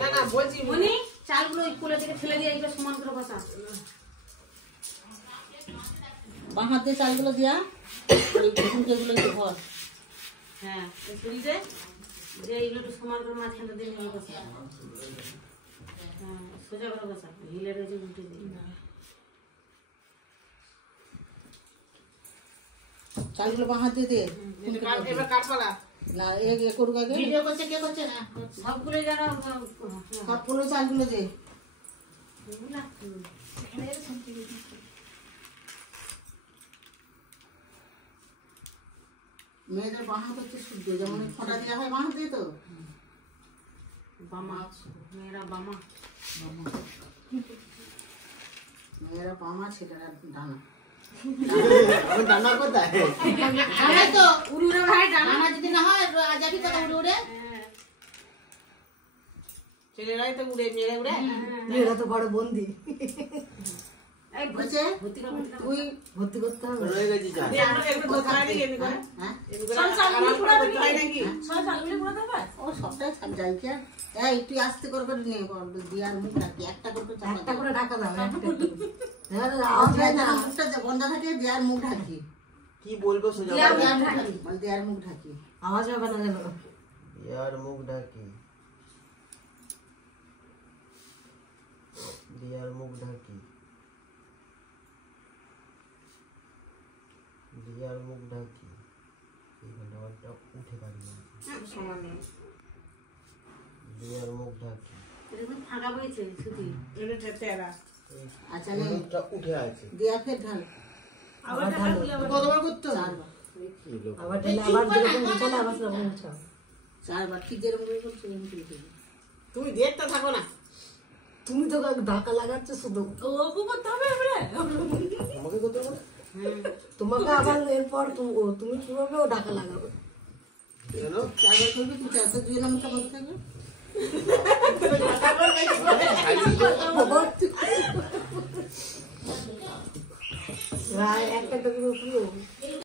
না না বলছি মনি চালগুলো ওই কোলে থেকে ফেলে দিয়ে এইটা সমান করে বসা। বাঁ হাত দিয়ে চালগুলো দিয়া এগুলো ঘর। হ্যাঁ এই শরীরে যে এইগুলো একটু সমান করে মাঝখানটা দিয়ে নিয়ে বসা। হ্যাঁ সোজা করে বসা, হিলে রয়েছে উল্টে দিই। চালগুলো বাঁ হাত দিয়ে দে। এবার কাটপালা না এ করুক আগে। ভিডিও করছে কে করছে না? সবগুলো যেন সবগুলো চালগুলো দে। মেয়েদের বাঁ হাত হচ্ছে শুদ্ধ, যেমন ফোঁটা দেওয়া হয় বাঁ হাত দিয়ে তো। বামা, মেয়েরা বামা। মেয়েরা বামা, ছেলেরা ডানা। ডানা কোথায়? তো উড়ে উড়ে ভাই ডানা যদি না হয় যাবি কোথায় উড়ে উড়ে? ছেলেরাই তো উড়ে, মেয়েরা উড়ে। মেয়েরা তো বড় বন্দি। বলছে তুই ভর্তি করতে হবে। ও সবটাই যাই কি আর তুই আস্তে করে করে নিয়ে দিয়ার মুখ ঢাকি, একটা করে একটা করে ঢাকা দাও, মুখটা বন্ধ থাকে, দেয়ার মুখ ঢাকি। কি বলবো সোজা দেয়ার মুখ ঢাকি, আওয়াজ হবে না যেন। यार मुख ढाकी, दियार मुख ढाकी, दियार मुख ढाकी। এই ঘন্টাটা উঠে দাঁড়িয়ে সমানে দিয়ার মুখ ঢাকি। এরকম ফাঁকা বইছে শুধু এটা তেরা। আচ্ছা মুখটা উঠে আছে। দেয়া ফের ঢাল। আবার ঢাকা দিয়ে আবার কতবার করতে হবে? আবার ঢেলে আবার যেরকম উঠালে আবার সেরকম উঠাও। চারবার ঠিক যেরকম করে করছো সেরকম করে দেবে। তুমি দেখতে থাকো না, তুমি তো ঢাকা লাগাচ্ছ শুধু। ওপু করতে হবে এবারে। আমাকে কত বলে? তোমাকে আবার এরপর তুমি কিভাবে ও ঢাকা লাগাবে? কেন? চারবার করবে, তুই চারটা দুই নামটা বলতে থাকবে। একটা করে